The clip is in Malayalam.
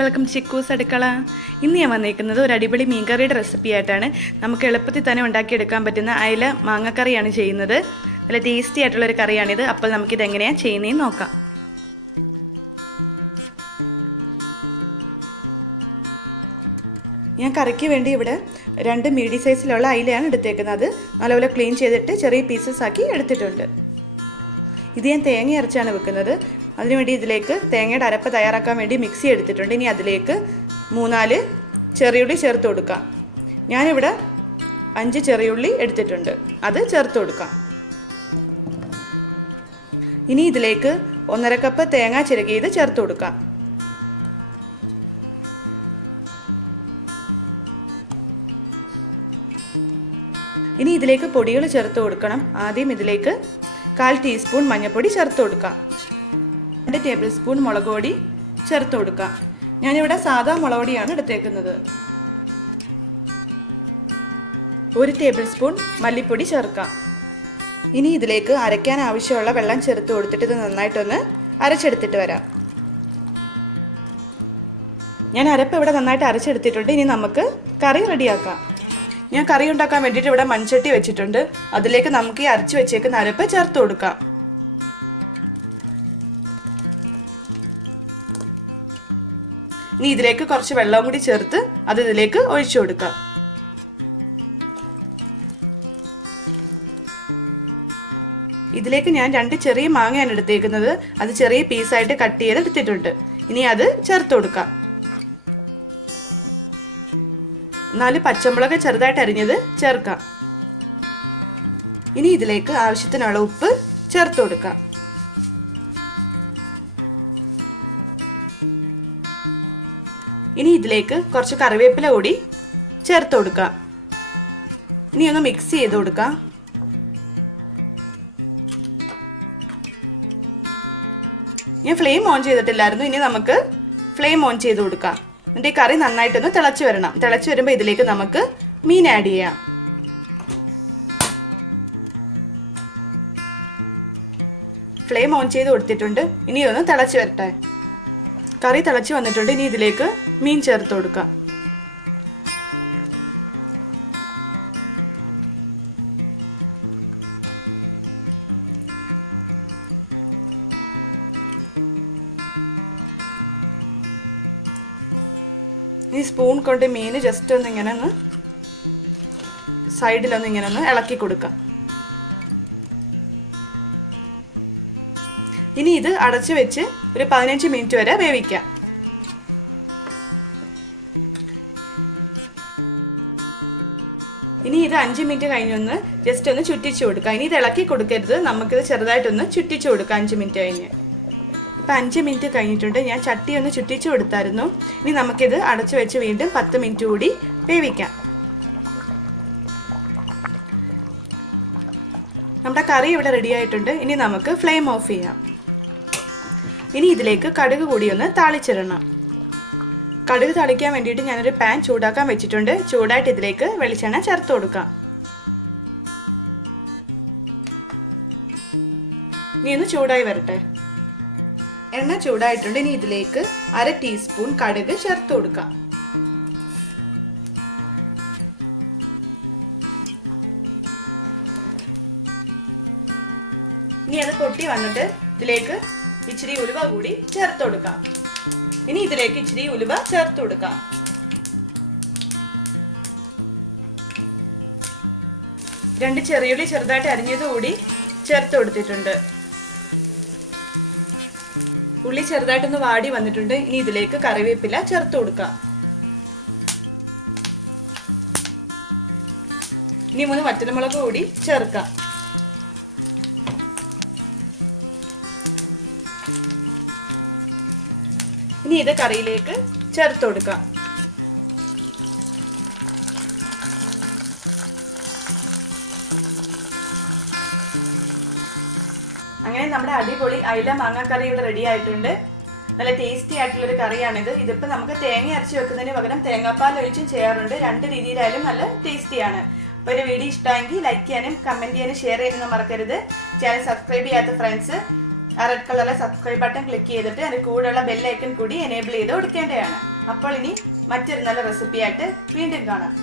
വെൽക്കം ചിക്കൂസ് അടുക്കള. ഇന്ന് ഞാൻ വന്നിരിക്കുന്നത് ഒരു അടിപൊളി മീൻകറിയുടെ റെസിപ്പി ആയിട്ടാണ്. നമുക്ക് എളുപ്പത്തിൽ തന്നെ ഉണ്ടാക്കിയെടുക്കാൻ പറ്റുന്ന അയല മാങ്ങക്കറിയാണ് ചെയ്യുന്നത്. നല്ല ടേസ്റ്റി ആയിട്ടുള്ളൊരു കറിയാണിത്. അപ്പോൾ നമുക്കിത് എങ്ങനെയാണ് ചെയ്യുന്നതെന്ന് നോക്കാം. ഞാൻ കറിക്ക് വേണ്ടി ഇവിടെ 2 മീഡിയം സൈസിലുള്ള അയിലയാണ് എടുത്തേക്കുന്നത്. അത് നല്ലപോലെ ക്ലീൻ ചെയ്തിട്ട് ചെറിയ പീസസ് ആക്കി എടുത്തിട്ടുണ്ട്. ഇത് ഞാൻ തേങ്ങ അരച്ചാണ് വെക്കുന്നത്. അതിനുവേണ്ടി ഇതിലേക്ക് തേങ്ങയുടെ അരപ്പ് തയ്യാറാക്കാൻ വേണ്ടി മിക്സി എടുത്തിട്ടുണ്ട്. ഇനി അതിലേക്ക് 3-4 ചെറിയുള്ളി ചേർത്ത് കൊടുക്കാം. ഞാനിവിടെ 5 ചെറിയുള്ളി എടുത്തിട്ടുണ്ട്, അത് ചേർത്ത് കൊടുക്കാം. ഇനി ഇതിലേക്ക് 1.5 കപ്പ് തേങ്ങ ചിരകിയത് ചേർത്ത് കൊടുക്കാം. ഇനി ഇതിലേക്ക് പൊടികൾ ചേർത്ത് കൊടുക്കണം. ആദ്യം ഇതിലേക്ക് 1/4 ടീസ്പൂൺ മഞ്ഞൾപ്പൊടി ചേർത്ത് കൊടുക്കാം. 2 ടേബിൾ സ്പൂൺ മുളക് പൊടി ചേർത്ത് കൊടുക്കാം. ഞാനിവിടെ സാധാ മുളക് പൊടിയാണ് എടുത്തേക്കുന്നത്. 1 ടേബിൾ സ്പൂൺ മല്ലിപ്പൊടി ചേർക്കാം. ഇനി ഇതിലേക്ക് അരയ്ക്കാൻ ആവശ്യമുള്ള വെള്ളം ചേർത്ത് കൊടുത്തിട്ട് ഇത് നന്നായിട്ടൊന്ന് അരച്ചെടുത്തിട്ട് വരാം. ഞാൻ അരപ്പ് ഇവിടെ നന്നായിട്ട് അരച്ചെടുത്തിട്ടുണ്ട്. ഇനി നമുക്ക് കറി റെഡിയാക്കാം. ഞാൻ കറി ഉണ്ടാക്കാൻ വേണ്ടിയിട്ട് ഇവിടെ മൺചട്ടി വെച്ചിട്ടുണ്ട്. അതിലേക്ക് നമുക്ക് ഈ അരച്ച് വെച്ചേക്കുന്ന അരപ്പ് ചേർത്ത് കൊടുക്കാം. ഇനി ഇതിലേക്ക് കുറച്ച് വെള്ളവും കൂടി ചേർത്ത് അത് ഇതിലേക്ക് ഒഴിച്ചു കൊടുക്കാം. ഇതിലേക്ക് ഞാൻ 2 ചെറിയ മാങ്ങയാണ് എടുത്തേക്കുന്നത്. അത് ചെറിയ പീസായിട്ട് കട്ട് ചെയ്ത് എടുത്തിട്ടുണ്ട്. ഇനി അത് ചേർത്ത് കൊടുക്കാം. 4 പച്ചമുളക് ചെറുതായിട്ട് അരിഞ്ഞത് ചേർക്കാം. ഇനി ഇതിലേക്ക് ആവശ്യത്തിനുള്ള ഉപ്പ് ചേർത്ത് കൊടുക്കാം. ഇനി ഇതിലേക്ക് കുറച്ച് കറിവേപ്പില കൂടി ചേർത്ത് കൊടുക്കാം. ഇനി ഒന്ന് മിക്സ് ചെയ്ത് കൊടുക്കാം. ഞാൻ ഫ്ലെയിം ഓൺ ചെയ്തിട്ടില്ലായിരുന്നു. ഇനി നമുക്ക് ഫ്ലെയിം ഓൺ ചെയ്ത് കൊടുക്കാം. എന്നിട്ട് ഈ കറി നന്നായിട്ടൊന്ന് തിളച്ച് വരണം. തിളച്ച് വരുമ്പോൾ ഇതിലേക്ക് നമുക്ക് മീൻ ആഡ് ചെയ്യാം. ഫ്ലെയിം ഓൺ ചെയ്ത് കൊടുത്തിട്ടുണ്ട്. ഇനി ഒന്ന് തിളച്ച് വരട്ടെ. കറി തിളച്ച് വന്നിട്ടുണ്ട്. ഇനി ഇതിലേക്ക് മീൻ ചേർത്ത് കൊടുക്കാം. ഈ സ്പൂൺ കൊണ്ട് മീൻ ജസ്റ്റ് ഒന്ന് ഇങ്ങനെ ഒന്ന് സൈഡിലൊന്ന് ഇങ്ങനെ ഒന്ന് ഇളക്കി കൊടുക്കാം. ഇനി ഇത് അടച്ചു വെച്ച് ഒരു 15 മിനിറ്റ് വരെ വേവിക്കാം. ഇനി ഇത് 5 മിനിറ്റ് കഴിഞ്ഞൊന്ന് ജസ്റ്റ് ഒന്ന് ചുറ്റിച്ചു കൊടുക്കാം. ഇനി ഇത് ഇളക്കി കൊടുക്കരുത്. നമുക്കിത് ചെറുതായിട്ടൊന്ന് ചുറ്റിച്ചു കൊടുക്കാം 5 മിനിറ്റ് കഴിഞ്ഞ്. ഇപ്പം 5 മിനിറ്റ് കഴിഞ്ഞിട്ടുണ്ട്. ഞാൻ ചട്ടി ഒന്ന് ചുറ്റിച്ചു കൊടുത്തായിരുന്നു. ഇനി നമുക്കിത് അടച്ചു വെച്ച് വീണ്ടും 10 മിനിറ്റ് കൂടി വേവിക്കാം. നമ്മുടെ കറി ഇവിടെ റെഡി ആയിട്ടുണ്ട്. ഇനി നമുക്ക് ഫ്ലെയിം ഓഫ് ചെയ്യാം. ഇനി ഇതിലേക്ക് കടുക് കൂടി ഒന്ന് താളിച്ചിടണം. കടുക് താളിക്കാൻ വേണ്ടിയിട്ട് ഞാനൊരു പാൻ ചൂടാക്കാൻ വെച്ചിട്ടുണ്ട്. ചൂടായിട്ട് ഇതിലേക്ക് വെളിച്ചെണ്ണ ചേർത്ത് കൊടുക്കാം. ഇനി ഒന്ന് ചൂടായി വരട്ടെ. എണ്ണ ചൂടായിട്ടുണ്ട്. ഇനി ഇതിലേക്ക് 1/2 ടീസ്പൂൺ കടുക് ചേർത്ത് കൊടുക്കാം. ഇനി അത് പൊട്ടി വന്നിട്ട് ഇതിലേക്ക് ഇച്ചിരി ഉലുവ കൂടി ചേർത്ത് കൊടുക്കാം. ഇനി ഇതിലേക്ക് ഇച്ചിരി ഉലുവ ചേർത്ത് കൊടുക്കാം. രണ്ട് ചെറിയുള്ളി ചെറുതായിട്ട് അരിഞ്ഞത് കൂടി ചേർത്ത് കൊടുത്തിട്ടുണ്ട്. ഉള്ളി ചെറുതായിട്ടൊന്ന് വാടി വന്നിട്ടുണ്ട്. ഇനി ഇതിലേക്ക് കറിവേപ്പില ചേർത്ത് കൊടുക്കാം. ഇനി 3 വറ്റൽമുളക് കൂടി ചേർക്കാം. ഇനി ഇത് കറിയിലേക്ക് ചേർത്ത് കൊടുക്കാം. അങ്ങനെ നമ്മുടെ അടിപൊളി അയല മാങ്ങാക്കറി ഇവിടെ റെഡി ആയിട്ടുണ്ട്. നല്ല ടേസ്റ്റി ആയിട്ടുള്ളൊരു കറിയാണിത്. ഇതിപ്പോൾ നമുക്ക് തേങ്ങ അരച്ച് വെക്കുന്നതിന് പകരം തേങ്ങാപ്പാൽ ഒഴിച്ചും ചെയ്യാറുണ്ട്. 2 രീതിയിലായാലും നല്ല ടേസ്റ്റിയാണ്. അപ്പോൾ ഒരു വീഡിയോ ഇഷ്ടമെങ്കിൽ ലൈക്ക് ചെയ്യാനും കമൻറ്റ് ചെയ്യാനും ഷെയർ ചെയ്യാനും മറക്കരുത്. ചാനൽ സബ്സ്ക്രൈബ് ചെയ്യാത്ത ഫ്രണ്ട്സ് ആ റെഡ് കളറിലെ സബ്സ്ക്രൈബ് ബട്ടൺ ക്ലിക്ക് ചെയ്തിട്ട് അതിന് കൂടെയുള്ള ബെൽ ഐക്കൺ കൂടി എനേബിൾ ചെയ്ത് കൊടുക്കേണ്ടതാണ്. അപ്പോൾ ഇനി മറ്റൊരു നല്ല റെസിപ്പിയായിട്ട് വീണ്ടും കാണാം.